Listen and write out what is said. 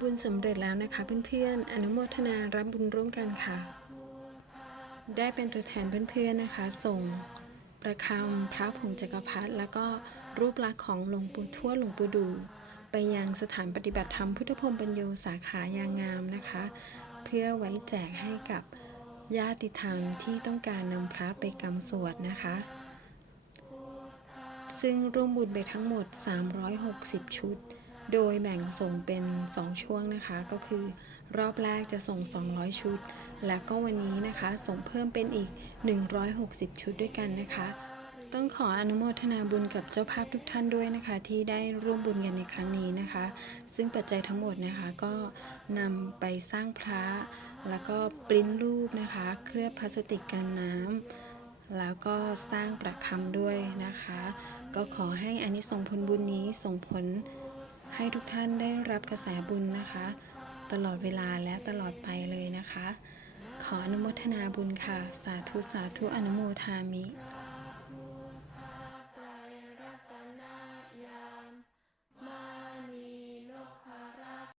บุญสำเร็จแล้วนะคะเพื่อนๆ อนุโมทนารับบุญร่วมกันค่ะ ได้เป็นตัวแทนเพื่อนๆนะคะ ส่งประคำพระผงจักรพรรดิแล้วก็รูปลักษณ์ของหลวงปู่ทวดหลวงปู่ดู ไปยังสถานปฏิบัติธรรมพุทธพรมปัญโยสาขายางงามนะคะ เพื่อไว้แจกให้กับญาติธรรมที่ต้องการนำพระไปกำสวดนะคะ ซึ่งร่วมบุญไปทั้งหมด 360 ชุด โดยแบ่งส่งเป็น 2 ช่วงนะคะ ก็คือ รอบแรกจะส่ง 200 ชุด แล้วก็วันนี้นะคะส่งเพิ่มเป็นอีก 160 ชุดด้วยกันนะคะ ต้องขออนุโมทนาบุญกับเจ้าภาพทุกท่านด้วยนะคะ ที่ได้ร่วมบุญกันในครั้งนี้นะคะ ซึ่งปัจจัยทั้งหมดนะคะก็นำไปสร้างพระ แล้วก็ปริ้นรูปนะคะ เคลือบพลาสติกกันน้ำแล้วก็สร้างประคำด้วยนะคะ ก็ขอให้อานิสงส์ผลบุญนี้ส่งผล ให้ทุกท่านได้รับกระแสบุญนะคะ ตลอดเวลาและตลอดไปเลยนะคะ ขออนุโมทนาบุญค่ะ สาธุสาธุอนุโมทามิ